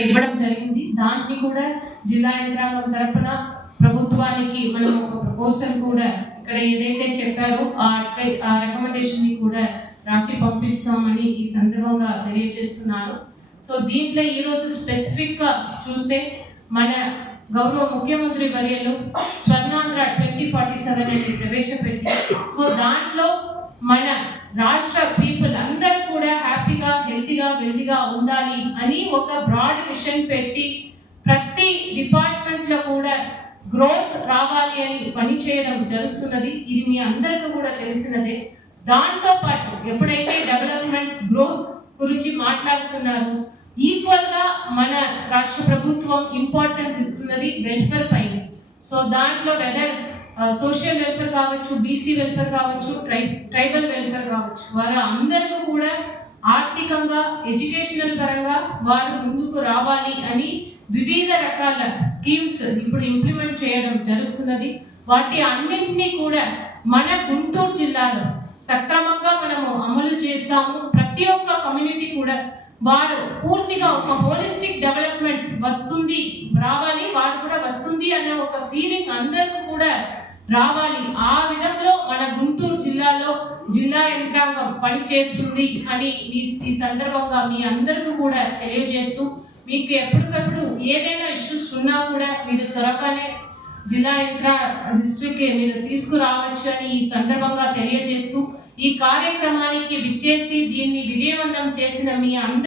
ఇవ్వడం జరిగింది. దాన్ని కూడా జిల్లా యంత్రాంగం తరపున ప్రభుత్వానికి మనం ఒక ప్రపోజల్ కూడా ఇక్కడ ఏదైతే చెప్పారో ఆ రికమెండేషన్ ని కూడా రాసి పంపిస్తామని ఈ సందర్భంగా తెలియజేస్తున్నాను. సో దీంట్లో ఈరోజు స్పెసిఫిక్ గా చూస్తే మన గౌరవ ముఖ్యమంత్రి వర్యులు స్వర్ణాంధ్ర 2047 అని ప్రవేశపెట్టి సో దాంట్లో మన రాష్ట్ర పీపుల్ అందరూ కూడా హ్యాపీగా హెల్తీగా వెల్తీగా ఉండాలి అని ఒక బ్రాడ్ విషన్ పెట్టి ప్రతి డిపార్ట్మెంట్ లో కూడా గ్రోత్ రావాలి అని పని చేయడం జరుగుతున్నది. ఇది మీ అందరికీ కూడా తెలిసినదే. దాంతో పాటు ఎప్పుడైతే డెవలప్మెంట్ గ్రోత్ గురించి మాట్లాడుతున్నారు ఈక్వల్ గా మన రాష్ట్ర ప్రభుత్వం ఇంపార్టెన్స్ ఇస్తున్నది వెల్ఫేర్ పైన. సో దాంట్లో వెదర్ సోషల్ వెల్ఫేర్ కావచ్చు, బీసీ వెల్ఫేర్ కావచ్చు, ట్రైబల్ వెల్ఫేర్ కావచ్చు, వారు అందరికీ కూడా ఆర్థికంగా ఎడ్యుకేషనల్ పరంగా వారు ముందుకు రావాలి అని వివిధ రకాల స్కీమ్స్ ఇప్పుడు ఇంప్లిమెంట్ చేయడం జరుగుతున్నది. వాటి అన్నింటినీ కూడా మన గుంటూరు జిల్లాలో సక్రమంగా మనము అమలు చేస్తాము. ప్రతి ఒక్క కమ్యూనిటీ కూడా వారు పూర్తిగా ఒక హోలిస్టిక్ డెవలప్మెంట్ వస్తుంది రావాలి, వారు కూడా వస్తుంది అనే ఒక ఫీలింగ్ అందరికీ కూడా రావాలి. ఆ విధంలో మన గుంటూరు జిల్లాలో జిల్లా యంత్రాంగం పనిచేస్తుంది అని ఈ సందర్భంగా మీ అందరికీ కూడా తెలియజేస్తూ, మీకు ఎప్పటికప్పుడు ఏదైనా ఇష్యూస్ ఉన్నా కూడా మీరు త్వరగానే జిల్లా డిస్ట్రిక్ట్ మీరు తీసుకురావచ్చు అని ఈ సందర్భంగా తెలియజేస్తూ, ఈ కార్యక్రమానికి విచ్చేసి దీన్ని విజయవంతం చేసిన మీ అందరూ